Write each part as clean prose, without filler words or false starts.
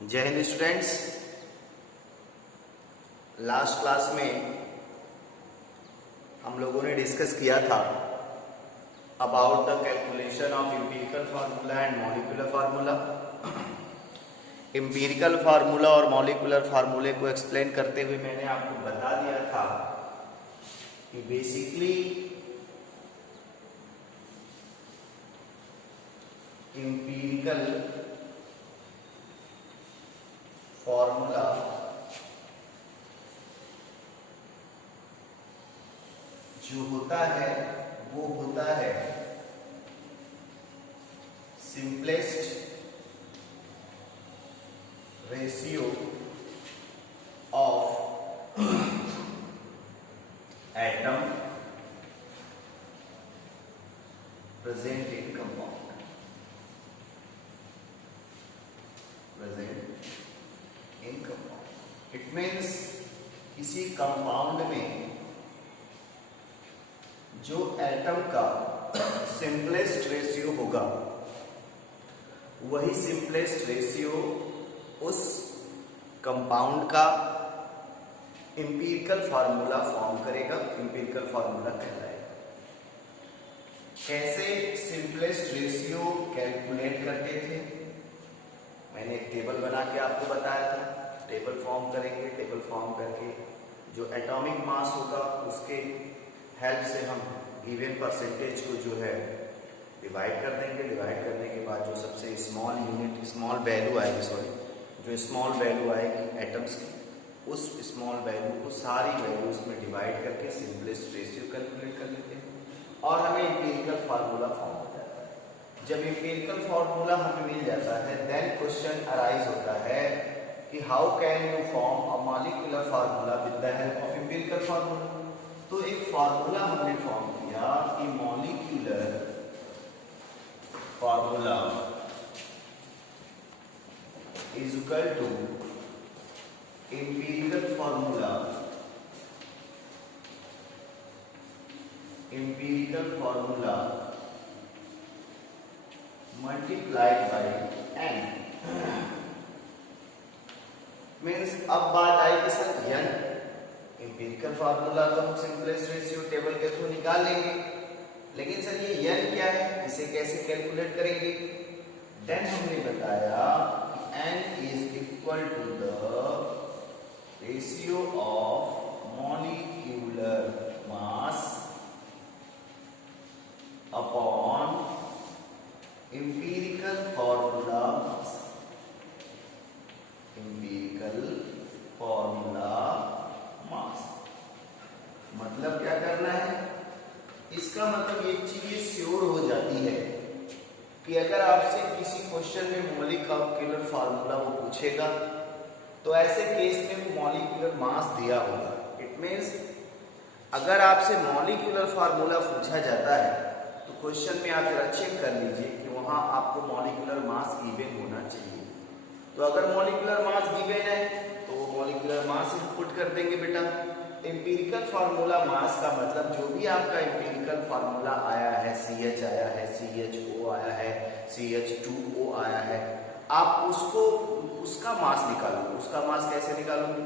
जय Hind students. Last class में हम लोगों ने डिस्कस किया था about the calculation of empirical formula and molecular formula. Empirical formula और मॉलिक्यूलर फार्मूले को एक्सप्लेन करते हुए मैंने आपको बता दिया था कि बेसिकली एम्पिरिकल फॉर्मूला जो होता है वो होता है simplest ratio of atom present in compound. Present in compound it means किसी कंपाउंड में जो एटम का सिंपलेस्ट रेशियो होगा वही सिंपलेस्ट रेशियो उस कंपाउंड का एम्पिरिकल फार्मूला फॉर्म करेगा, एम्पिरिकल फार्मूला कहलाएगा। कैसे सिंपलेस्ट रेशियो कैलकुलेट करते थे, मैंने एक टेबल बना के आपको बताया था। टेबल फॉर्म करेंगे, टेबल फॉर्म करके जो एटॉमिक मास होगा उसके हेल्प से हम गिवन परसेंटेज को जो है डिवाइड कर देंगे। डिवाइड करने के बाद जो सबसे स्मॉल यूनिट, स्मॉल वैल्यू आएगी, जो स्मॉल वैल्यू आएगी एटम्स की, उस स्मॉल वैल्यू को सारी वैल्यूज में डिवाइड करके सिंपलेस्ट रेशियो कैलकुलेट कर लेते हैं और हमें एम्पिरिकल फार्मूला फॉर्म हो जाता है। जब एम्पिरिकल फार्मूला हमें मिल जाता है देन क्वेश्चन अराइज होता है कि how can you form a molecular formula with the help of empirical formula. तो एक फार्मूला हमने फॉर्म किया कि molecular formula is equal to empirical formula, empirical formula multiplied by n। Means अब बात आई कि सर n एम्पिरिकल फार्मूला तो हम सिंपलेस्ट रेशियो टेबल के थ्रू निकाल लेंगे, लेकिन सर ये n क्या है, इसे कैसे कैलकुलेट करेंगे। देन हमने बताया कि n is equal to the ratio of molecular mass upon empirical formula mass. Empirical formula mass मतलब क्या करना है, इसका मतलब एक चीज ये श्योर हो जाती है कि अगर आपसे किसी क्वेश्चन में मॉलिक्यूलर फार्मूला वो पूछेगा तो ऐसे केस में वो मॉलिक्यूलर मास दिया होगा। इट मीन्स अगर आपसे मॉलिक्यूलर फार्मूला पूछा जाता है तो क्वेश्चन में आप जरा चेक कर लीजिए कि वहां आपको मॉलिक्यूलर मास गिवन होना चाहिए। तो अगर मॉलिक्यूलर मास गिवन है तो वो मॉलिक्यूलर मास इनपुट कर देंगे बेटा। एम्पिरिकल फार्मूला मास का मतलब जो भी आपका एम्पिरिकल फार्मूला आया है, CH आया है, CHO आया है, CH2O आया है, आप उसको उसका मास निकालोगे। उसका मास कैसे निकालोगे,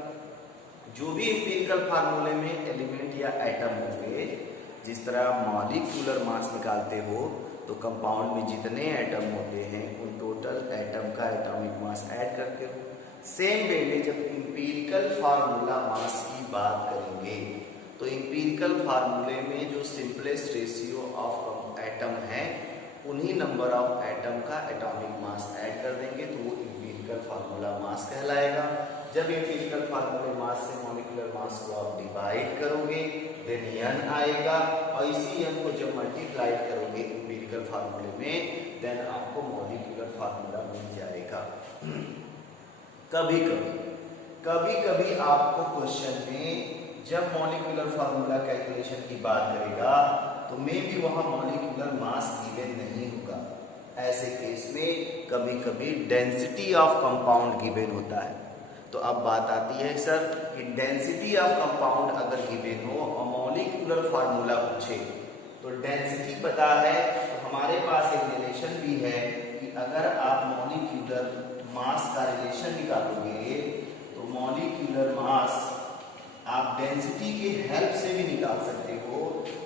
जो भी एम्पिरिकल फार्मूले में एलिमेंट या एटम होंगे, जिस तरह मॉलिक्यूलर मास निकालते हो तो कंपाउंड में जितने एटम होते हैं उन टोटल एटम का एटॉमिक मास ऐड करते हो। सेम वे में जब एम्पिरिकल फार्मूला मास की बात करेंगे तो एम्पिरिकल फार्मूले में जो सिंपलेस्ट रेशियो ऑफ एटम है उन्हीं नंबर ऑफ एटम का एटॉमिक मास ऐड कर देंगे तो वो एम्पिरिकल फार्मूला मास कहलाएगा। जब एम्पिरिकल फार्मूले मास से मॉलिक्यूलर मास को आप डिवाइड करोगे देन n आएगा और इसी n को जब मल्टीप्लाई करोगे एम्पिरिकल फार्मूले में देन आपको मॉलिक्यूलर फार्मूला मिल जाएगा। कभी कभी आपको क्वेश्चन में जब मॉलिक्यूलर फार्मूला कैलकुलेशन की बात करेगा तो मे भी वहां मॉलिक्यूलर मास गिवन नहीं होगा। ऐसे केस में कभी कभी डेंसिटी ऑफ कंपाउंड गिवन होता है। तो अब बात आती है सर कि डेंसिटी ऑफ कंपाउंड अगर गिवन हो और मॉलिक्यूलर फार्मूला पूछे तो डेंसिटी पता है तो हमारे पास एक रिलेशन भी है कि अगर आप मॉलिक्यूलर मास का रिलेशन निकालोगे तो मॉलिक्यूलर मास आप डेंसिटी के हेल्प से भी निकाल सकते हो।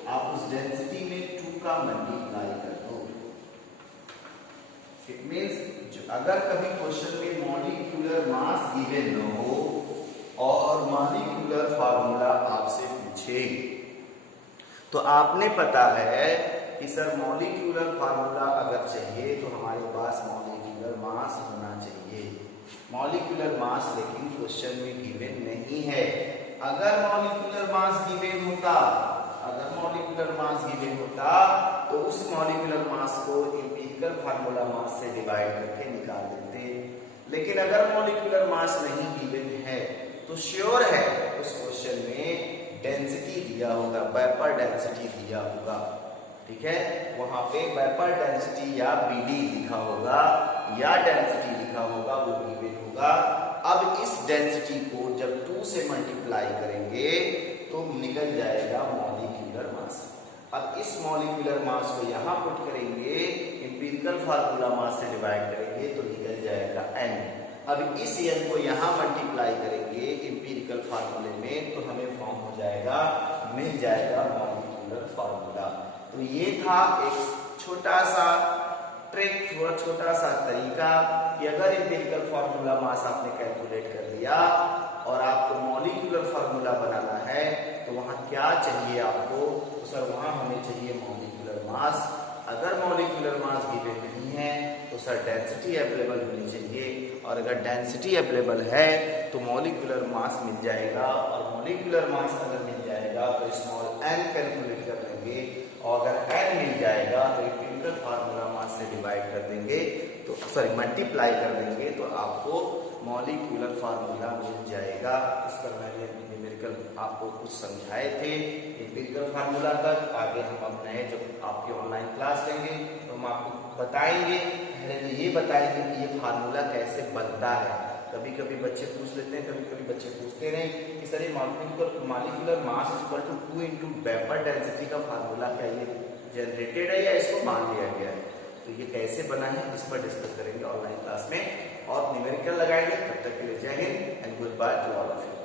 आप उस डेंसिटी में 2 का मल्टीप्लाई कर दो। इट मीन्स अगर कभी क्वेश्चन में मॉलिक्यूलर मास गिवन न हो और मॉलिक्यूलर फार्मूला आपसे पूछे तो आपने पता है कि सर मॉलिक्यूलर फार्मूला अगर चाहिए तो हमारे पास मॉलिक्यूलर मास होना चाहिए। मॉलिक्यूलर मास लेकिन क्वेश्चन में गिवन नहीं है। अगर मॉलिक्यूलर मास गिवन होता, अगर मॉलिक्यूलर मास गिवन होता तो उस मॉलिक्यूलर मास को एम्पिरिकल फार्मूला मास से डिवाइड करके निकाल देते। लेकिन अगर मॉलिक्यूलर मास नहीं गिवन है तो श्योर है उस क्वेश्चन में डेंसिटी दिया होगा, वेपर डेंसिटी दिया होगा। ठीक है, वहां पे वेपर डेंसिटी या बीडी लिखा होगा या डेंसिटी लिखा होगा, वो गिवन होगा। अब इस डेंसिटी को जब 2 से मल्टीप्लाई करेंगे तो निकल जाएगा मॉलिक्यूलर मास। अब इस मॉलिक्यूलर मास को यहां पुट करेंगे, एम्पिरिकल फार्मूला मास से डिवाइड करेंगे तो निकल जाएगा n। अब इस n को यहां मल्टीप्लाई करेंगे एम्पिरिकल फार्मूले में तो हमें फॉर्म हो जाएगा, मिल जाएगा मॉलिक्यूलर फार्मूला। तो ये था एक छोटा सा ट्रिक, छोटा सा तरीका कि अगर एम्पिरिकल फार्मूला मास आपने कैलकुलेट कर लिया और आपको मॉलिक्यूलर फार्मूला बनाना है तो वहां क्या चाहिए आपको, तो सर वहां हमें चाहिए मॉलिक्यूलर मास। अगर मॉलिक्यूलर मास गिवन नहीं है तो सर डेंसिटी अवेलेबल होनी चाहिए, और अगर डेंसिटी अवेलेबल है तो मॉलिक्यूलर मास मिल जाएगा, और मॉलिक्यूलर मास अगर मिल जाएगा तो स्मॉल n कैलकुलेट कर लेंगे, और अगर n मिल जाएगा तो एम्पिरिकल फार्मूला मास से डिवाइड कर देंगे तो सॉरी मल्टीप्लाई कर देंगे तो आपको मॉलिक्यूलर फार्मूला मिल जाएगा। इस पर मैंने न्यूमेरिकल आपको कुछ समझाए थे एम्पिरिकल फार्मूला तक। आगे हम अब नए जब आपके ऑनलाइन क्लास लेंगे तो हम आपको बताएंगे, पहले तो ये बताएंगे कि ये फार्मूला कैसे बनता है। कभी कभी बच्चे पूछ लेते हैं, कभी कभी बच्चे पूछते रहे कि सर ये molecular mass equal to 2 into vapour density का फार्मूला क्या ये जनरेटेड है या इसको मान लिया गया है, तो ये कैसे बना है इस पर डिस्कस करेंगे ऑनलाइन क्लास में और न्यूमेरिकल लगाएंगे। तब तक के लिए जय Hind and good by two all of you.